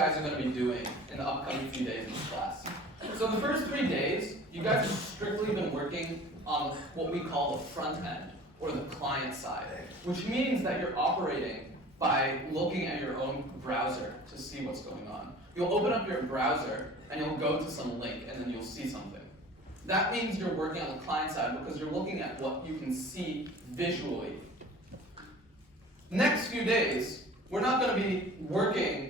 guys are going to be doing in the upcoming few days in this class. So the first 3 days, you guys have strictly been working on what we call the front end, or the client side, which means that you're operating by looking at your own browser to see what's going on. You'll open up your browser, and you'll go to some link, and then you'll see something. That means you're working on the client side because you're looking at what you can see visually. Next few days, we're not going to be working,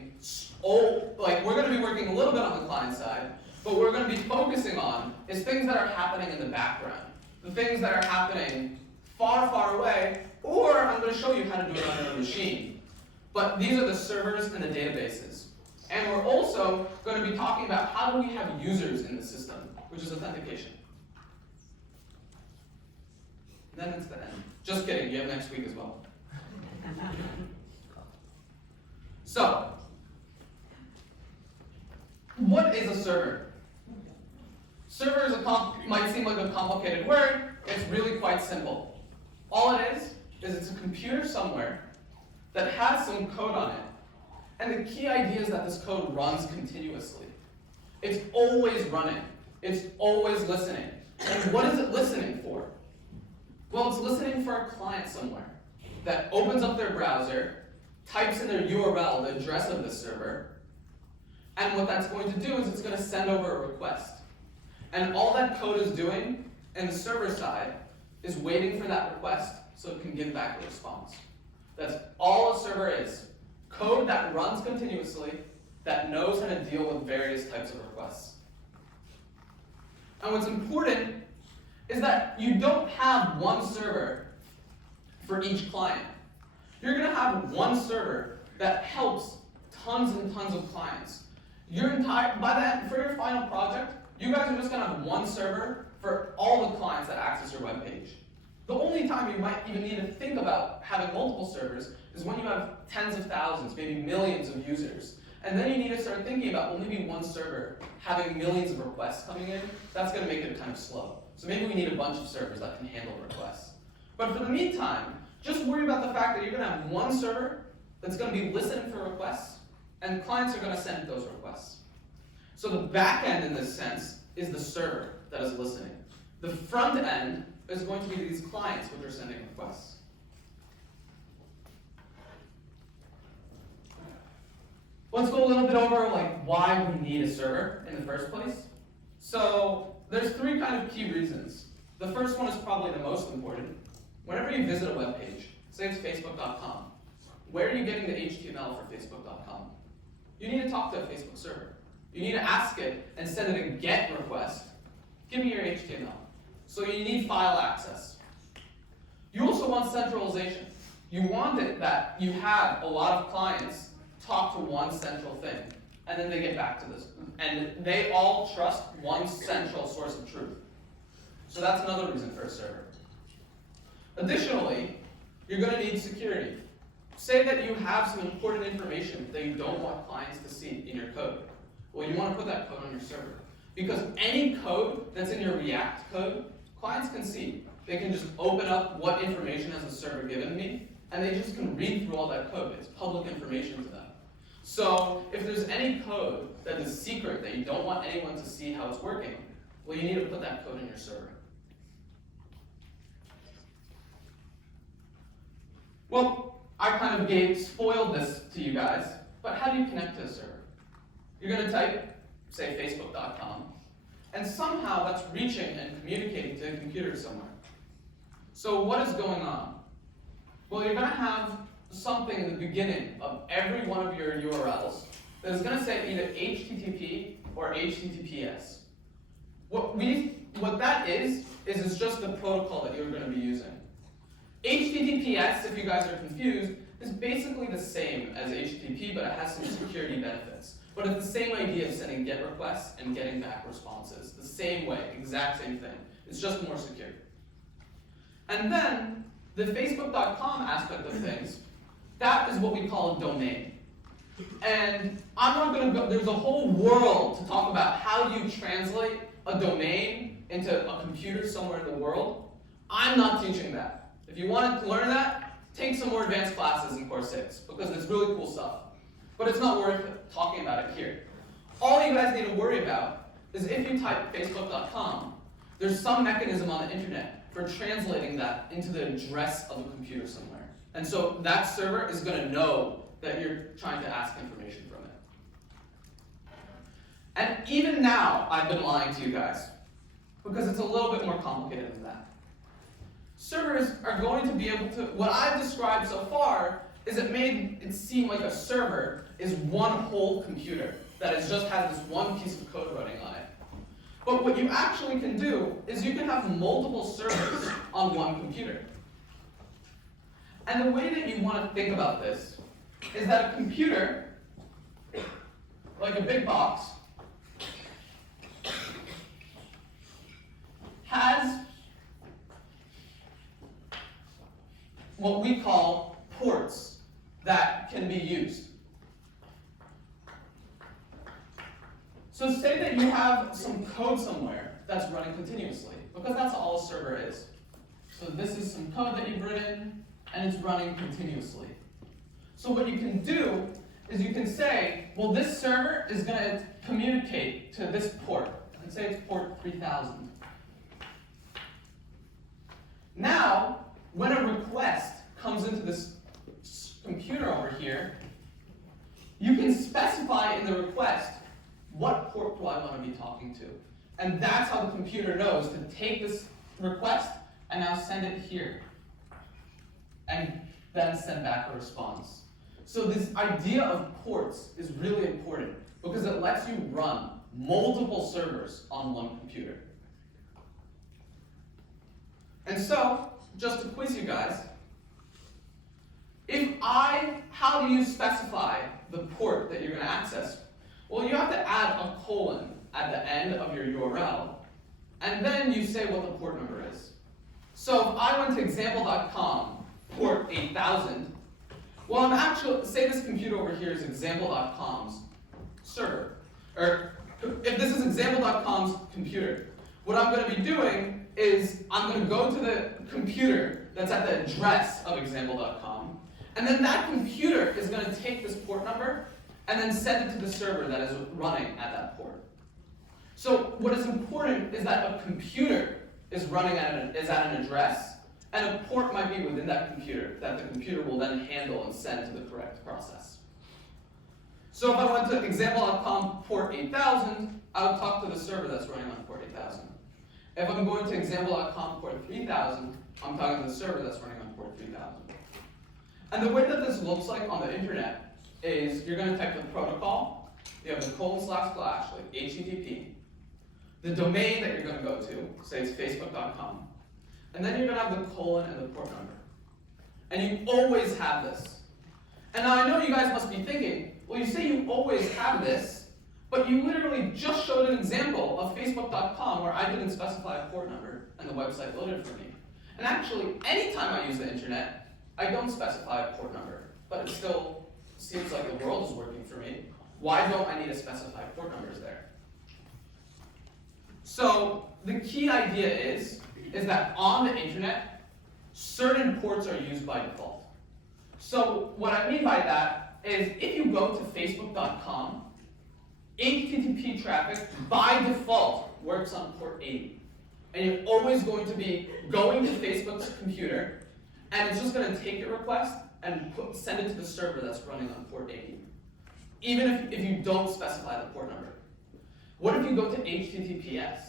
we're going to be working a little bit on the client side, but what we're going to be focusing on is things that are happening in the background. The things that are happening far, far away, or I'm going to show you how to do it on your own machine. But these are the servers and the databases. And we're also going to be talking about how do we have users in the system, which is authentication. And then it's the end. Just kidding, you have next week as well. So, what is a server? Server might seem like a complicated word. It's really quite simple. All it is it's a computer somewhere that has some code on it. And the key idea is that this code runs continuously. It's always running. It's always listening. And what is it listening for? Well, it's listening for a client somewhere that opens up their browser, types in their URL, the address of the server, and what that's going to do is it's going to send over a request. And all that code is doing in the server side is waiting for that request so it can give back a response. That's all a server is. Code that runs continuously, that knows how to deal with various types of requests. And what's important is that you don't have one server for each client. You're going to have one server that helps tons and tons of clients. For your final project, you guys are just going to have one server for all the clients that access your web page. The only time you might even need to think about having multiple servers is when you have tens of thousands, maybe millions of users. And then you need to start thinking about, well, maybe one server having millions of requests coming in, that's going to make it kind of slow. So maybe we need a bunch of servers that can handle requests. But for the meantime, just worry about the fact that you're going to have one server that's going to be listening for requests, and clients are going to send those requests. So the back end, in this sense, is the server that is listening. The front end is going to be these clients which are sending requests. Let's go a little bit over why we need a server in the first place. So there's 3 kind of key reasons. The first one is probably the most important. Whenever you visit a web page, say it's facebook.com, where are you getting the HTML for facebook.com? You need to talk to a Facebook server. You need to ask it and send it a GET request. Give me your HTML. So you need file access. You also want centralization. You want it that you have a lot of clients talk to one central thing, and then they get back to this. And they all trust one central source of truth. So that's another reason for a server. Additionally, you're going to need security. Say that you have some important information that you don't want clients to see in your code. Well, you want to put that code on your server. Because any code that's in your React code, clients can see. They can just open up what information has the server given me, and they just can read through all that code. It's public information to them. So if there's any code that is secret that you don't want anyone to see how it's working, well, you need to put that code in your server. Well, I kind of spoiled this to you guys, but how do you connect to a server? You're going to type, say, facebook.com, and somehow that's reaching and communicating to a computer somewhere. So what is going on? Well, you're going to have something in the beginning of every one of your URLs that is going to say either HTTP or HTTPS. What that is it's just the protocol that you're going to be using. HTTPS, if you guys are confused, is basically the same as HTTP, but it has some security benefits. But it's the same idea of sending GET requests and getting back responses. The same way, exact same thing. It's just more secure. And then, the Facebook.com aspect of things, that is what we call a domain. And I'm not going to go, there's a whole world to talk about how you translate a domain into a computer somewhere in the world. I'm not teaching that. If you want to learn that, take some more advanced classes in Course 6, because it's really cool stuff. but it's not worth talking about it here. All you guys need to worry about is if you type facebook.com, there's some mechanism on the internet for translating that into the address of a computer somewhere. And so that server is going to know that you're trying to ask information from it. And even now, I've been lying to you guys, because it's a little bit more complicated than that. Servers are going to be able to, what I've described so far is it made it seem like a server is one whole computer that has this one piece of code running on it. But what you actually can do is you can have multiple servers on one computer. And the way that you want to think about this is that a computer, like a big box, has what we call ports that can be used. So say that you have some code somewhere that's running continuously, because that's all a server is. So this is some code that you've written, and it's running continuously. So what you can do is you can say, well, this server is going to communicate to this port. Let's say it's port 3000. Now, when a request comes into this computer over here, you can specify in the request what port do I want to be talking to. And that's how the computer knows to take this request and now send it here. And then send back a response. So this idea of ports is really important because it lets you run multiple servers on one computer. And so, just to quiz you guys, how do you specify the port that you're going to access? Well, you have to add a colon at the end of your URL, and then you say what the port number is. So if I went to example.com, port 8000, well, I'm actually, say this computer over here is example.com's server. Or if this is example.com's computer, what I'm going to be doing is I'm going to go to the computer that's at the address of example.com, and then that computer is going to take this port number and then send it to the server that is running at that port. So what is important is that a computer is running is at an address, and a port might be within that computer that the computer will then handle and send to the correct process. So if I went to example.com port 8000, I would talk to the server that's running on port 8000. If I'm going to example.com port 3000, I'm talking to the server that's running on port 3000. And the way that this looks like on the internet is you're going to type the protocol, you have the :// like HTTP, the domain that you're going to go to, say it's facebook.com, and then you're going to have the colon and the port number. And you always have this. And now I know you guys must be thinking, well, you say you always have this, but you literally just showed an example of facebook.com where I didn't specify a port number and the website loaded for me. And actually, anytime I use the internet, I don't specify a port number, but it still seems like the world is working for me. Why don't I need to specify port numbers there? So the key idea is that on the internet, certain ports are used by default. So what I mean by that is if you go to facebook.com, HTTP traffic by default works on port 80. And you're always going to be going to Facebook's computer, and it's just going to take your request and send it to the server that's running on port 80. Even if you don't specify the port number. What if you go to HTTPS?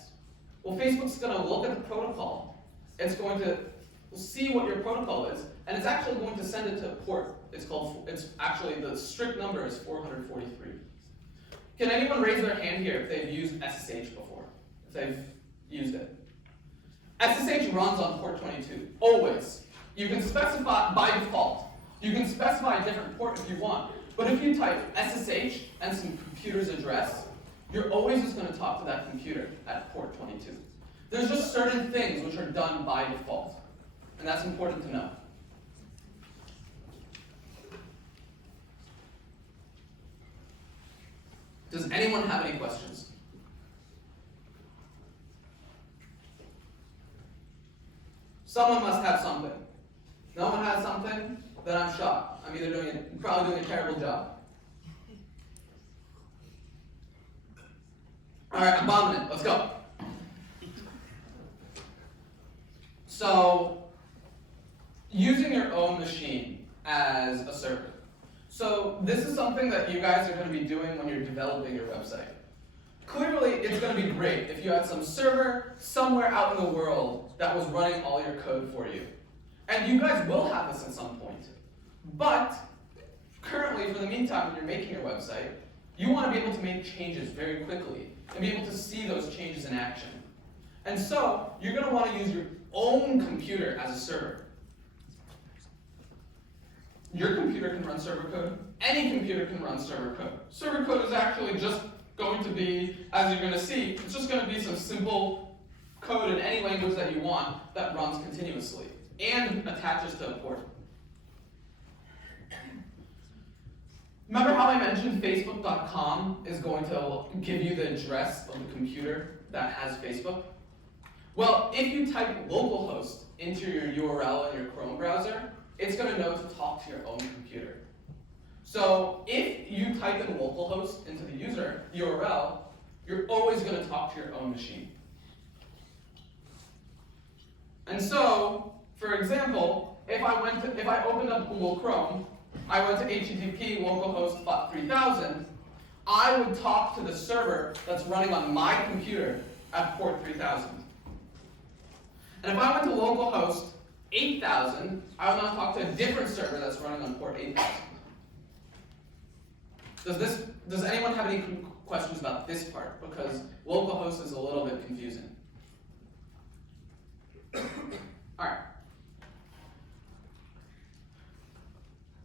Well, Facebook's going to look at the protocol. It's going to see what your protocol is, and it's actually going to send it to a port. It's actually, the strict number is 443. Can anyone raise their hand here if they've used SSH before? If they've used it? SSH runs on port 22, always. You can specify, by default, you can specify a different port if you want, but if you type SSH and some computer's address, you're always just going to talk to that computer at port 22. There's just certain things which are done by default, and that's important to know. Does anyone have any questions? Someone must have something. No one has something? Then I'm shocked. I'm probably doing a terrible job. All right, abominant, let's go. So, using your own machine as a server. So this is something that you guys are going to be doing when you're developing your website. Clearly, it's going to be great if you had some server somewhere out in the world that was running all your code for you. And you guys will have this at some point. But currently, for the meantime, when you're making your website, you want to be able to make changes very quickly and be able to see those changes in action. And so, you're going to want to use your own computer as a server. Your computer can run server code. Any computer can run server code. Server code is actually just going to be, as you're going to see, it's just going to be some simple code in any language that you want that runs continuously and attaches to a port. Remember how I mentioned Facebook.com is going to give you the address of the computer that has Facebook? Well, if you type localhost into your URL in your Chrome browser, it's going to know to talk to your own computer. So if you type in localhost into the user URL, you're always going to talk to your own machine. And so, for example, if I opened up Google Chrome, I went to HTTP localhost 3000, I would talk to the server that's running on my computer at port 3000. And if I went to localhost 8000, I would now talk to a different server that's running on port 8000. Does anyone have any questions about this part? Because localhost is a little bit confusing. All right.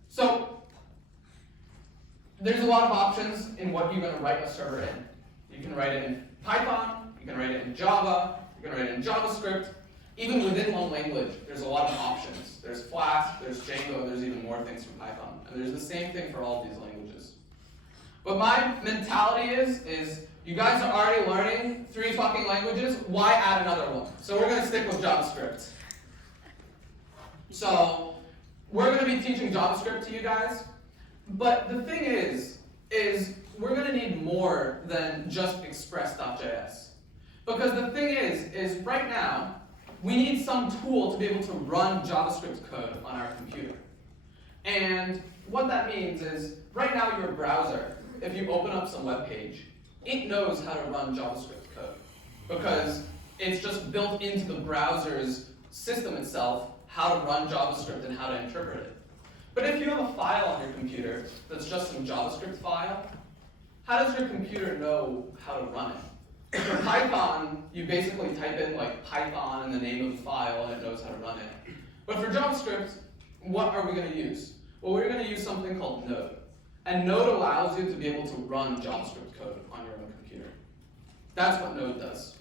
So there's a lot of options in what you're going to write a server in. You can write it in Python, you can write it in Java, you can write it in JavaScript. Even within one language, there's a lot of options. There's Flask, there's Django, there's even more things from Python. And there's the same thing for all of these languages. But my mentality is you guys are already learning 3 fucking languages, why add another one? So we're going to stick with JavaScript. So we're going to be teaching JavaScript to you guys. But the thing is we're going to need more than just express.js. Because the thing is right now, we need some tool to be able to run JavaScript code on our computer. And what that means is, right now your browser, if you open up some web page, it knows how to run JavaScript code. Because it's just built into the browser's system itself how to run JavaScript and how to interpret it. But if you have a file on your computer that's just some JavaScript file, how does your computer know how to run it? For Python, you basically type in like Python and the name of the file and it knows how to run it. But for JavaScript, what are we going to use? Well, we're going to use something called Node. And Node allows you to be able to run JavaScript code on your own computer. That's what Node does.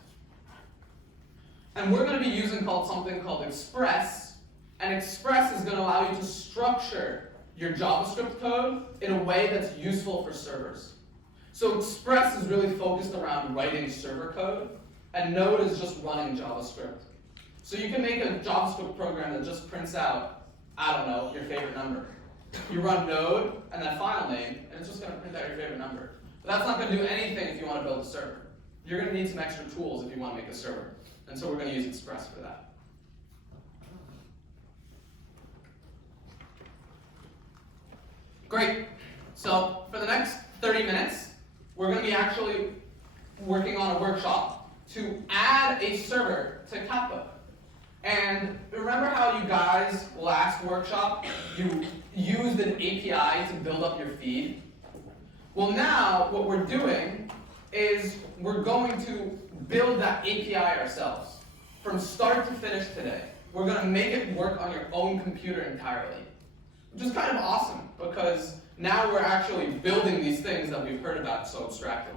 And we're going to be using something called Express. And Express is going to allow you to structure your JavaScript code in a way that's useful for servers. So Express is really focused around writing server code, and Node is just running JavaScript. So you can make a JavaScript program that just prints out, I don't know, your favorite number. You run Node and that file name, and it's just going to print out your favorite number. But that's not going to do anything if you want to build a server. You're going to need some extra tools if you want to make a server. And so we're going to use Express for that. Great. So for the next 30 minutes, we're going to be actually working on a workshop to add a server to Kappa. And remember how you guys, last workshop, you used an API to build up your feed? Well now, what we're doing is we're going to build that API ourselves. From start to finish today. We're going to make it work on your own computer entirely. Which is kind of awesome, because now we're actually building these things that we've heard about so abstractly.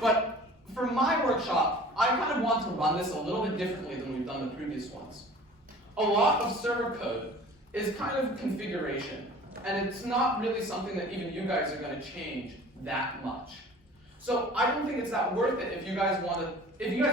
But for my workshop, I kind of want to run this a little bit differently than we've done the previous ones. A lot of server code is kind of configuration, and it's not really something that even you guys are going to change that much. So I don't think it's that worth it if you guys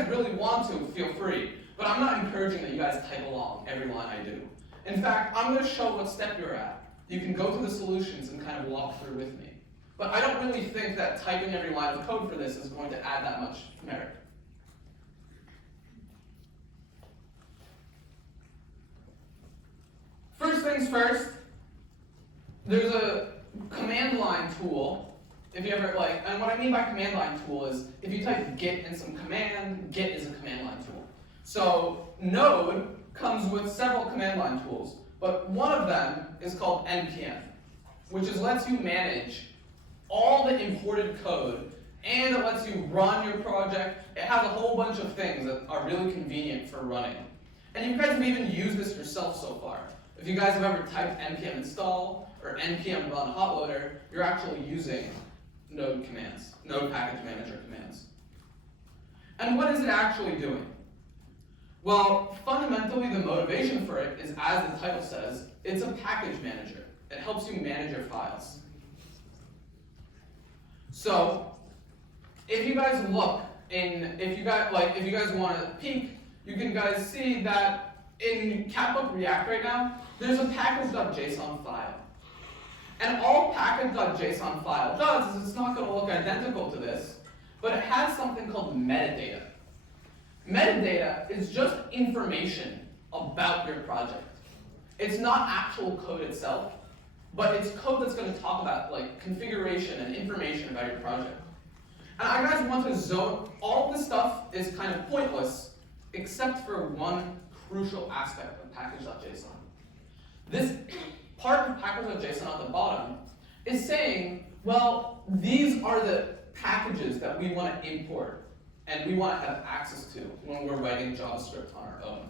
really want to, feel free. But I'm not encouraging that you guys type along every line I do. In fact, I'm going to show what step you're at. You can go through the solutions and kind of walk through with me. But I don't really think that typing every line of code for this is going to add that much merit. First things first, there's a command line tool. If you ever and what I mean by command line tool is if you type git in some command, git is a command line tool. So Node comes with several command line tools, but one of them is called npm, which lets you manage all the imported code, and it lets you run your project. It has a whole bunch of things that are really convenient for running. And you guys have even used this yourself so far. If you guys have ever typed npm install or npm run hotloader, you're actually using Node commands, Node package manager commands. And what is it actually doing? Well, fundamentally the motivation for it is, as the title says, it's a package manager. It helps you manage your files. So, if you guys look if you guys want to peek, you can guys see that in Catbook React right now, there's a package.json file. And all package.json file does is it's not going to look identical to this, but it has something called metadata. Metadata is just information about your project. It's not actual code itself, but it's code that's going to talk about configuration and information about your project. And I guys want to zone, all this stuff is kind of pointless, except for one crucial aspect of package.json. This part of package.json at the bottom is saying, well, these are the packages that we want to import and we want to have access to when we're writing JavaScript on our own.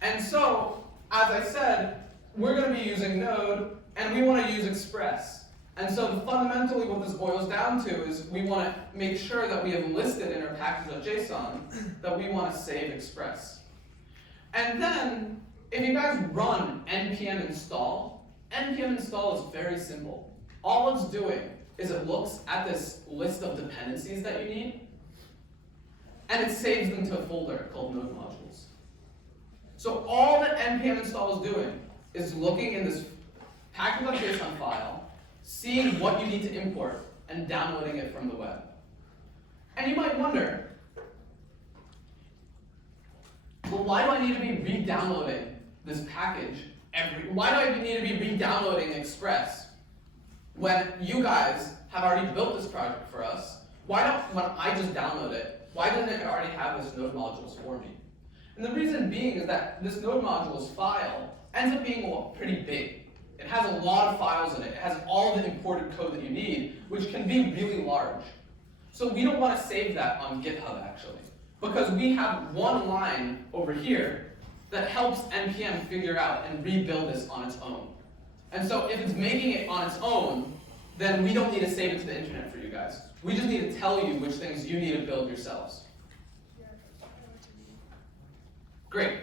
And so, as I said, we're going to be using Node, and we want to use Express. And so fundamentally what this boils down to is we want to make sure that we have listed in our package.json that we want to save Express. And then, if you guys run npm install is very simple. All it's doing is it looks at this list of dependencies that you need, and it saves them to a folder called node modules. So all that npm install is doing is looking in this package.json file, seeing what you need to import, and downloading it from the web. And you might wonder, well, why do I need to be re-downloading this package why do I need to be re-downloading Express when you guys have already built this project for us? Why don't, when I just download it, why doesn't it already have this node modules for me? And the reason being is that this node modules file ends up being pretty big. It has a lot of files in it. It has all the imported code that you need, which can be really large. So we don't want to save that on GitHub, actually, because we have one line over here that helps npm figure out and rebuild this on its own. And so if it's making it on its own, then we don't need to save it to the internet for you guys. We just need to tell you which things you need to build yourselves. Great.